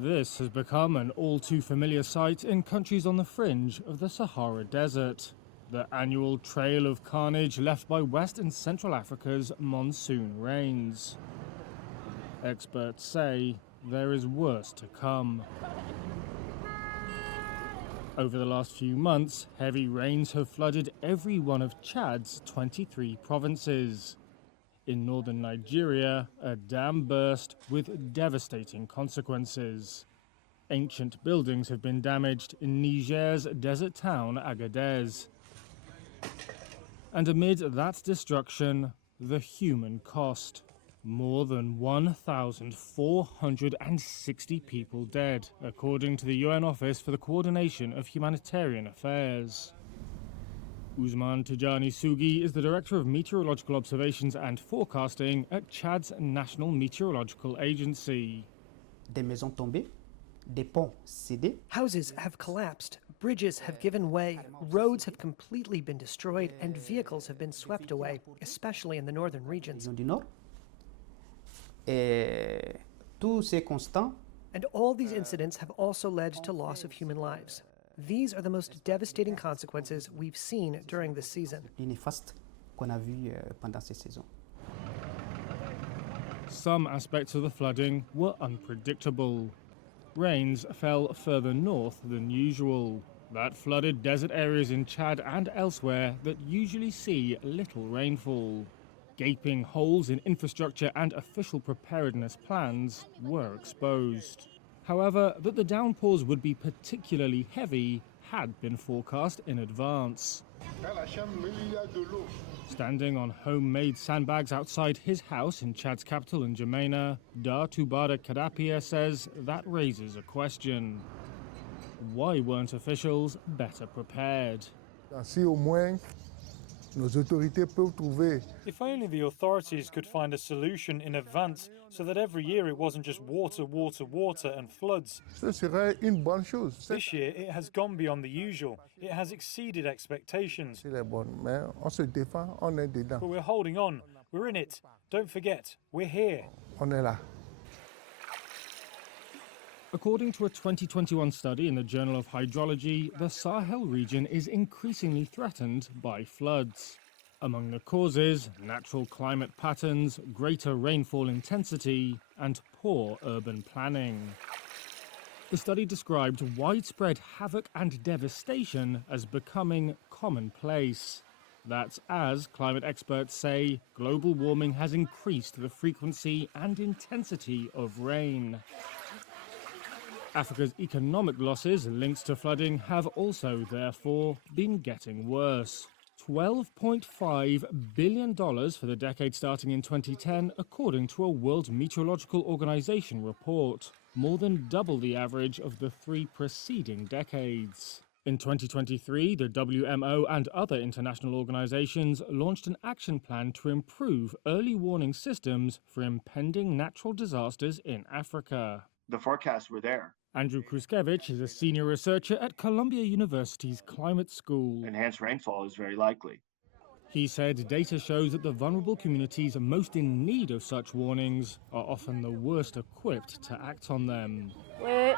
This has become an all-too-familiar sight in countries on the fringe of the Sahara Desert. The annual trail of carnage left by West and Central Africa's monsoon rains. Experts say there is worse to come. Over the last few months, heavy rains have flooded every one of Chad's 23 provinces. In northern Nigeria, a dam burst with devastating consequences. Ancient buildings have been damaged in Niger's desert town Agadez. And amid that destruction, the human cost. More than 1,460 people dead, according to the UN Office for the Coordination of Humanitarian Affairs. Ousmane Tijani Sugi is the Director of Meteorological Observations and Forecasting at Chad's National Meteorological Agency. Des maisons tombées, des ponts cédés. Houses have collapsed, bridges have given way, roads have completely been destroyed, and vehicles have been swept away, especially in the northern regions. Du Nord. Et tous ces constants. And all these incidents have also led to loss of human lives. These are the most devastating consequences we've seen during this season. Les néfastes qu'on a vu pendant ces saisons. Some aspects of the flooding were unpredictable. Rains fell further north than usual. That flooded desert areas in Chad and elsewhere that usually see little rainfall. Gaping holes in infrastructure and official preparedness plans were exposed. However, that the downpours would be particularly heavy had been forecast in advance. Standing on homemade sandbags outside his house in Chad's capital N'Djamena, Dar Toubada Kadapia says that raises a question. Why weren't officials better prepared? If only the authorities could find a solution in advance so that every year it wasn't just water, water, water and floods. This year it has gone beyond the usual. It has exceeded expectations. But we're holding on. We're in it. Don't forget, we're here. According to a 2021 study in the Journal of Hydrology, the Sahel region is increasingly threatened by floods. Among the causes, natural climate patterns, greater rainfall intensity, and poor urban planning. The study described widespread havoc and devastation as becoming commonplace. That's as, climate experts say, global warming has increased the frequency and intensity of rain. Africa's economic losses linked to flooding have also, therefore, been getting worse. $12.5 billion for the decade starting in 2010, according to a World Meteorological Organization report, more than double the average of the 3 preceding decades. In 2023, the WMO and other international organizations launched an action plan to improve early warning systems for impending natural disasters in Africa. The forecasts were there. Andrew Kruskevich is a senior researcher at Columbia University's Climate School. Enhanced rainfall is very likely. He said data shows that the vulnerable communities most in need of such warnings are often the worst equipped to act on them. Ia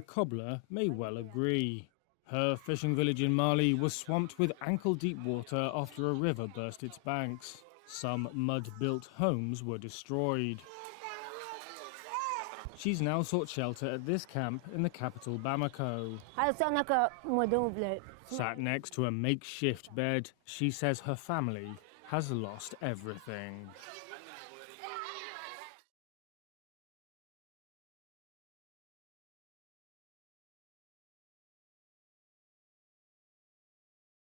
Kobler may well agree. Her fishing village in Mali was swamped with ankle-deep water after a river burst its banks. Some mud-built homes were destroyed. She's now sought shelter at this camp in the capital Bamako. Sat next to a makeshift bed, she says her family has lost everything.